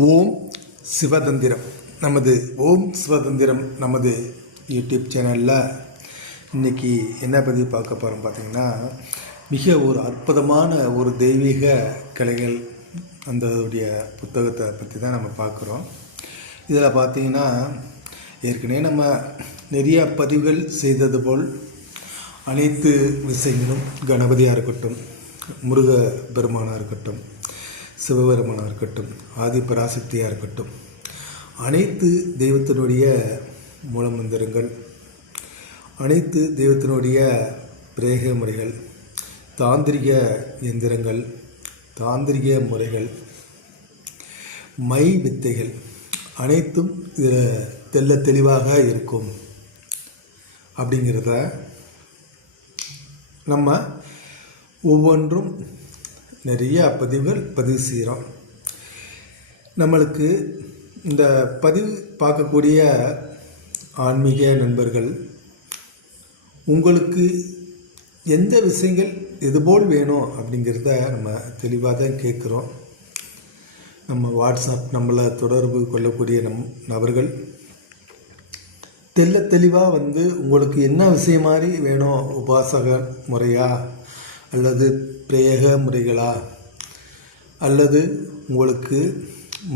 ஓம் சிவதந்திரம் நமது யூடியூப் சேனலில் இன்றைக்கி என்ன பற்றி பார்க்க போகிறோம் பார்த்திங்கன்னா, மிக ஒரு அற்புதமான ஒரு தெய்வீக கலைகள் அந்தடைய புத்தகத்தை பற்றி தான் நம்ம பார்க்குறோம். இதில் பார்த்திங்கன்னா ஏற்கனவே நம்ம நிறைய பதிவுகள் செய்தது போல் அனைத்து விஷயங்களும் கணபதியாக இருக்கட்டும், முருக பெருமானாக இருக்கட்டும், சிவபெருமானாக இருக்கட்டும், ஆதி பராசக்தியாக இருக்கட்டும், அனைத்து தெய்வத்தினுடைய மூலமந்திரங்கள், அனைத்து தெய்வத்தினுடைய பிரேக முறைகள், தாந்திரிக எந்திரங்கள், தாந்திரிக முறைகள், மை வித்தைகள் அனைத்தும் இதில் தெல்ல தெளிவாக இருக்கும் அப்படிங்கிறத நம்ம ஒவ்வொன்றும் நிறைய பதிவு செய்கிறோம். நம்மளுக்கு இந்த பதிவு பார்க்கக்கூடிய ஆன்மீக நண்பர்கள் உங்களுக்கு எந்த விஷயங்கள் எதுபோல் வேணும் அப்படிங்கிறத நம்ம தெளிவாக தான் கேட்குறோம். நம்ம வாட்ஸ்அப் நம்மளை தொடர்பு கொள்ளக்கூடிய நபர்கள் தெளிவாக உங்களுக்கு என்ன விஷயம் மாதிரி வேணும், உபாசக முறையா அல்லது பிரேக முறைகளா அல்லது உங்களுக்கு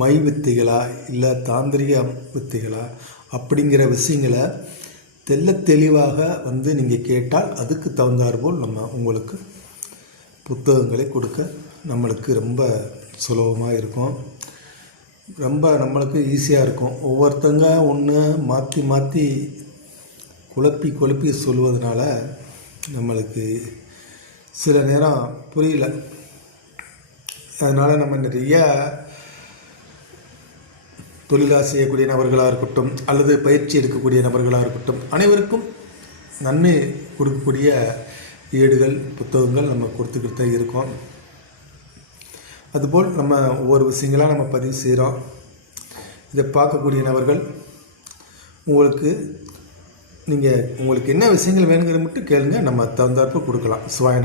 மை வித்தைகளா இல்லை தாந்திரிக வித்தைகளா அப்படிங்கிற விஷயங்களை தெளிவாக நீங்கள் கேட்டால் அதுக்கு தகுந்தாற்போல் நம்ம உங்களுக்கு புத்தகங்களை கொடுக்க நம்மளுக்கு ரொம்ப சுலபமாக இருக்கும், ரொம்ப நம்மளுக்கு ஈஸியாக இருக்கும். ஒவ்வொருத்தங்க ஒன்று மாற்றி குழப்பி சொல்வதனால நம்மளுக்கு சில நேரம் புரியல. அதனால் நம்ம நிறைய தொழிலாக செய்யக்கூடிய நபர்களாக இருக்கட்டும் அல்லது பயிற்சி எடுக்கக்கூடிய நபர்களாக இருக்கட்டும், அனைவருக்கும் நன்மை கொடுக்கக்கூடிய ஏடுகள் புத்தகங்கள் நம்ம கொடுத்துக்கிட்டு தான் இருக்கோம். அதுபோல் நம்ம ஒவ்வொரு விஷயங்களாக நம்ம பதிவு செய்கிறோம். இதை பார்க்கக்கூடிய நபர்கள் உங்களுக்கு என்ன விஷயங்கள் வேணுங்கிற மட்டும் கேளுங்க, நம்ம தகுந்தாற்ப கொடுக்கலாம். சுவாயனம்.